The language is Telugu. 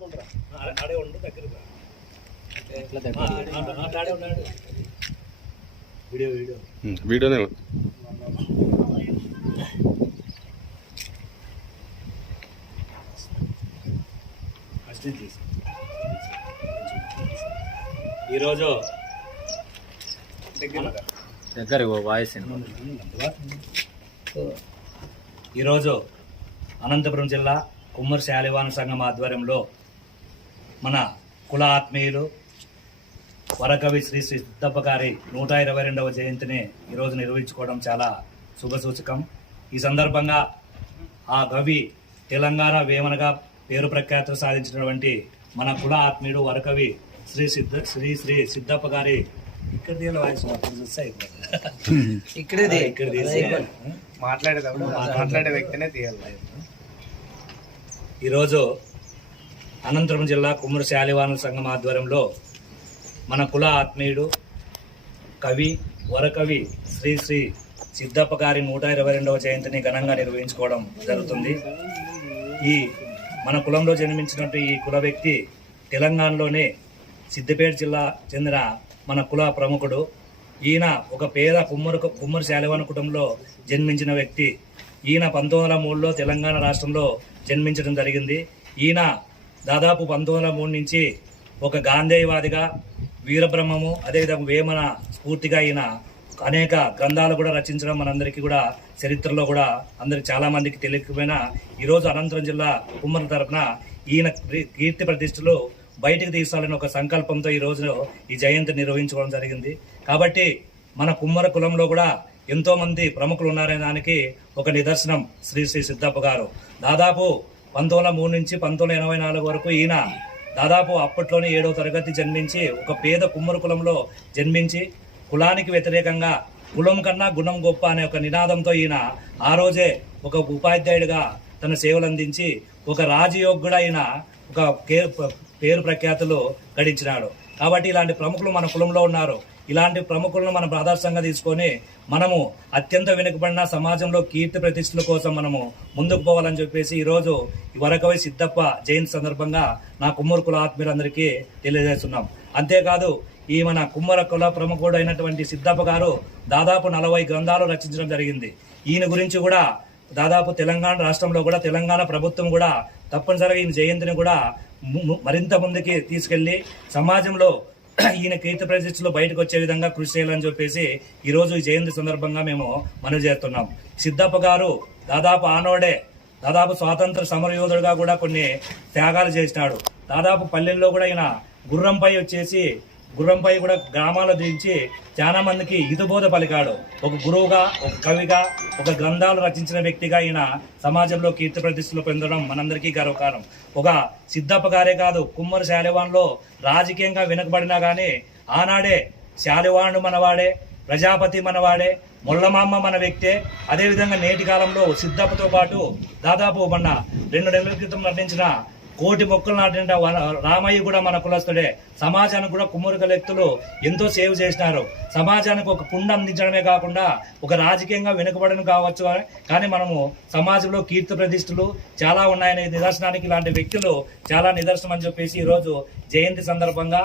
ఆడే ఉండు వీడియో వీడియో. వీడియోనే ఈరోజు దగ్గర వాయిస్ ఈరోజు అనంతపురం జిల్లా కుమ్మరి శాలివాన సంఘం ఆధ్వర్యంలో మన కుల ఆత్మీయులు వరకవి శ్రీ శ్రీ సిద్ధప్ప గారి నూట ఇరవై రెండవ జయంతిని ఈరోజు నిర్వహించుకోవడం చాలా శుభసూచకం ఈ సందర్భంగా ఆ కవి తెలంగాణ వేమనగా పేరు ప్రఖ్యాతులు సాధించినటువంటి మన కుల ఆత్మీయుడు వరకవి శ్రీ సిద్ధ శ్రీ శ్రీ సిద్ధప్ప గారి ఇక్కడ. ఇక్కడే మాట్లాడేటప్పుడు మాట్లాడే వ్యక్తినే తీయాలి. ఈరోజు అనంతపురం జిల్లా కుమ్మరి శాలివానుల సంఘం ఆధ్వర్యంలో మన కుల ఆత్మీయుడు కవి వరకవి శ్రీ శ్రీ సిద్ధప్ప గారి నూట ఇరవై రెండవ జయంతిని ఘనంగా నిర్వహించుకోవడం జరుగుతుంది. ఈ మన కులంలో జన్మించినట్టు ఈ కుల వ్యక్తి తెలంగాణలోనే సిద్దిపేట జిల్లా చెందిన మన కుల ప్రముఖుడు. ఈయన ఒక పేద కుమ్మరి కుమ్మరి శాలివాన కుటుంబంలో జన్మించిన వ్యక్తి. ఈయన పంతొమ్మిది వందల మూడులో తెలంగాణ రాష్ట్రంలో జన్మించడం జరిగింది. ఈయన దాదాపు పంతొమ్మిది మూడు నుంచి ఒక గాంధేయవాదిగా వీరబ్రహ్మము అదేవిధంగా వేమన స్ఫూర్తిగా ఈయన అనేక గ్రంథాలు కూడా రచించడం మనందరికీ కూడా చరిత్రలో కూడా అందరికి చాలామందికి తెలియకపోయిన తెలియకపోయినా ఈరోజు అనంతరం జిల్లా కుమ్మరి తరఫున ఈయన కీర్తి ప్రతిష్టలు బయటకు తీసాలని ఒక సంకల్పంతో ఈ రోజు ఈ జయంతి నిర్వహించుకోవడం జరిగింది. కాబట్టి మన కుమ్మర కులంలో కూడా ఎంతోమంది ప్రముఖులు ఉన్నారనే దానికి ఒక నిదర్శనం శ్రీ శ్రీ సిద్ధప్ప గారు. దాదాపు పంతొమ్మిది మూడు నుంచి పంతొమ్మిది ఎనభై నాలుగు వరకు ఈయన దాదాపు అప్పట్లోనే ఏడవ తరగతి జన్మించి ఒక పేద కుమ్మరు కులంలో జన్మించి కులానికి వ్యతిరేకంగా కులం కన్నా గుణం గొప్ప అనే ఒక నినాదంతో ఈయన ఆ రోజే ఒక ఉపాధ్యాయుడిగా తన సేవలు అందించి ఒక రాజయోగ్యుడు ఆయన ఒక పేరు ప్రఖ్యాతులు గడించినాడు. కాబట్టి ఇలాంటి ప్రముఖులు మన కులంలో ఉన్నారు. ఇలాంటి ప్రముఖులను మనం ఆదర్శంగా తీసుకొని మనము అత్యంత వెనుకబడిన సమాజంలో కీర్తి ప్రతిష్టల కోసం మనము ముందుకు పోవాలని చెప్పేసి ఈరోజు ఈ వరకవి సిద్ధప్ప జయంతి సందర్భంగా నా కుమ్మరి కుల ఆత్మీయులందరికీ తెలియజేస్తున్నాం. అంతేకాదు ఈ మన కుమ్మర కుల ప్రముఖుడు అయినటువంటి సిద్ధప్ప గారు దాదాపు నలభై గ్రంథాలు రచించడం జరిగింది. ఈయన గురించి కూడా దాదాపు తెలంగాణ రాష్ట్రంలో కూడా తెలంగాణ ప్రభుత్వం కూడా తప్పనిసరిగా ఈయన జయంతిని కూడా ము- మరింత ముందుకి తీసుకెళ్ళి సమాజంలో ఈయన కీర్తి ప్రతిష్టలు బయటకు వచ్చే విధంగా కృషి చేయాలని చెప్పేసి ఈరోజు ఈ జయంతి సందర్భంగా మేము మనవి చేస్తున్నాం. సిద్ధప్ప గారు దాదాపు ఆనోడే దాదాపు స్వాతంత్ర సమరయోధుడుగా కూడా కొన్ని త్యాగాలు చేసినాడు. దాదాపు పల్లెల్లో కూడా ఈయన గుర్రంపై వచ్చేసి గుర్రంపై కూడా గ్రామాల దించి చాలా మందికి హితబోధ పలికాడు. ఒక గురువుగా ఒక కవిగా ఒక గ్రంథాలు రచించిన వ్యక్తిగా ఈయన సమాజంలో కీర్తి ప్రతిష్టలు పొందడం మనందరికీ గర్వకారం ఒక సిద్ధప్ప గారే కాదు కుమ్మరి శాలివాన్లో రాజకీయంగా వెనుకబడినా కానీ ఆనాడే శాలివాణుడు మనవాడే ప్రజాపతి మనవాడే మొల్లమామ మన వ్యక్తే. అదేవిధంగా నేటి కాలంలో సిద్ధప్పతో పాటు దాదాపు మొన్న రెండు నెలల క్రితం నటించిన కోటి మొక్కలు నాటిన రామయ్య కూడా మన కులస్తుడే. సమాజానికి కూడా కుమ్మరిక వ్యక్తులు ఎంతో సేవ్ చేసినారు. సమాజానికి ఒక కుండ అందించడమే కాకుండా ఒక రాజకీయంగా వెనుకబడిన కావచ్చు కానీ మనము సమాజంలో కీర్తి ప్రతిష్టలు చాలా ఉన్నాయనే నిదర్శనానికి ఇలాంటి వ్యక్తులు చాలా నిదర్శనం అని చెప్పేసి ఈరోజు జయంతి సందర్భంగా